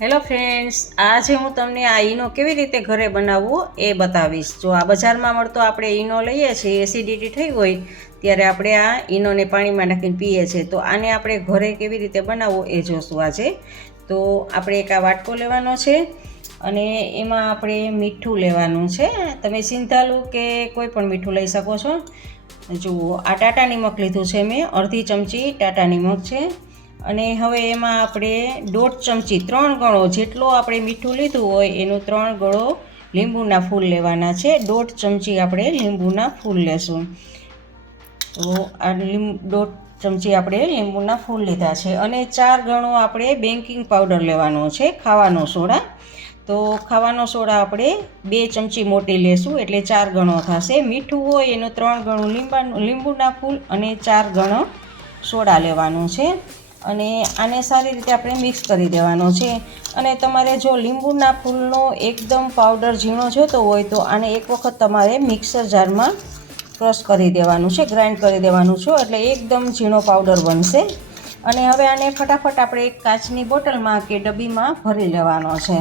Hello friends, આજે હું તમને આ ઈનો કેવી રીતે ઘરે બનાવવું એ બતાવીશ। જો આ બજારમાં મળતો આપણે ઈનો લઈએ છીએ, એસિડિટી થઈ હોય ત્યારે આપણે આ ઈનોને પાણીમાં નાખીને પીએ છીએ, તો આને આપણે ઘરે કેવી રીતે બનાવવું એ જોશું આજે। તો આપણે એક આ વાટકો લેવાનો છે અને એમાં આપણે મીઠું લેવાનું છે। તમે સિંધાલું કે કોઈ પણ મીઠું લઈ શકો છો। જુઓ, આ ટાટા નિમક લીધું છે મેં, અડધી ચમચી ટાટા નિમક છે। અને હવે એમાં આપણે 1.5 ચમચી 3 ગણો જેટલો આપણે મીઠું લીધું હોય એનું 3 ગણો લીંબુના ફૂલ લેવાના છે। 1.5 ચમચી આપણે લીંબુના ફૂલ લેશું। તો આ 1.5 ચમચી આપણે લીંબુના ફૂલ લીધા છે અને 4 ગણો આપણે બેકિંગ પાવડર લેવાનો છે, ખાવાનો સોડા। તો ખાવાનો સોડા આપણે 2 ચમચી મોટી લેશું એટલે 4 ગણો થશે। મીઠું હોય એનું 3 ગણું લીંબુના ફૂલ અને 4 ગણો સોડા લેવાનું છે। અને આને સારી રીતે આપણે મિક્સ કરી દેવાનો છે। અને તમારે જો લીંબુના ફૂલનો એકદમ પાવડર ઝીણો જોતો હોય તો આને એક વખત તમારે મિક્સર જારમાં ક્રશ કરી દેવાનું છે, ગ્રાઇન્ડ કરી દેવાનું છે, એટલે એકદમ ઝીણો પાવડર બનશે। અને હવે આને ફટાફટ આપણે એક કાચની બોટલમાં કે ડબ્બીમાં ભરી લેવાનો છે।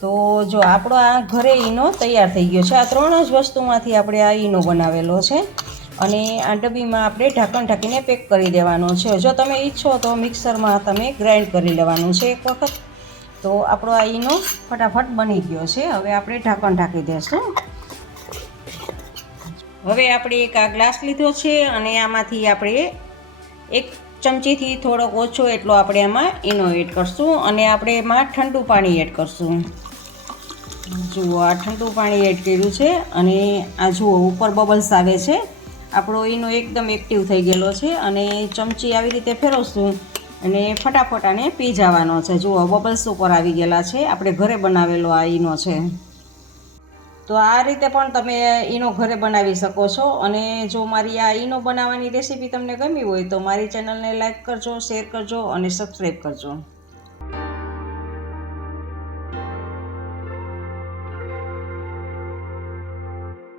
તો જો આપણો આ ઘરે ઈનો તૈયાર થઈ ગયો છે। આ 3 જ વસ્તુમાંથી આપણે આ ઈનો બનાવેલો છે અને આ ડબ્બીમાં આપણે ઢાંકણ ઢાંકીને પેક કરી દેવાનો છે। જો તમે ઈચ્છો તો મિક્સરમાં તમે ગ્રાઇન્ડ કરી લેવાનું છે એક વખત। તો આપણો આ ઈનો ફટાફટ બની ગયો છે। હવે આપણે ઢાંકણ ઢાંકી દઈશું। હવે આપણે એક આ ગ્લાસ લીધો છે અને આમાંથી આપણે 1 ચમચીથી થોડોક ઓછો એટલો આપણે આમાં ઈનો એડ કરશું અને આપણે એમાં ઠંડુ પાણી એડ કરશું। જુઓ, આ ઠંડુ પાણી એડ કર્યું છે અને આ જુઓ ઉપર બબલ્સ આવે છે। આપણો ઈનો એકદમ એક્ટિવ થઈ ગયેલો છે અને ચમચી આવી રીતે ફેરવશું અને ફટાફટ આને પી જવાનો છે। જુઓ, બબલ્સ ઉપર આવી ગયેલા છે। આપણે ઘરે બનાવેલો આ ઈનો છે। તો આ રીતે પણ તમે ઈનો ઘરે બનાવી શકો છો। અને જો મારી આ ઈનો બનાવવાની રેસીપી તમને ગમી હોય તો મારી ચેનલને લાઈક કરજો, શેર કરજો અને સબસ્ક્રાઈબ કરજો।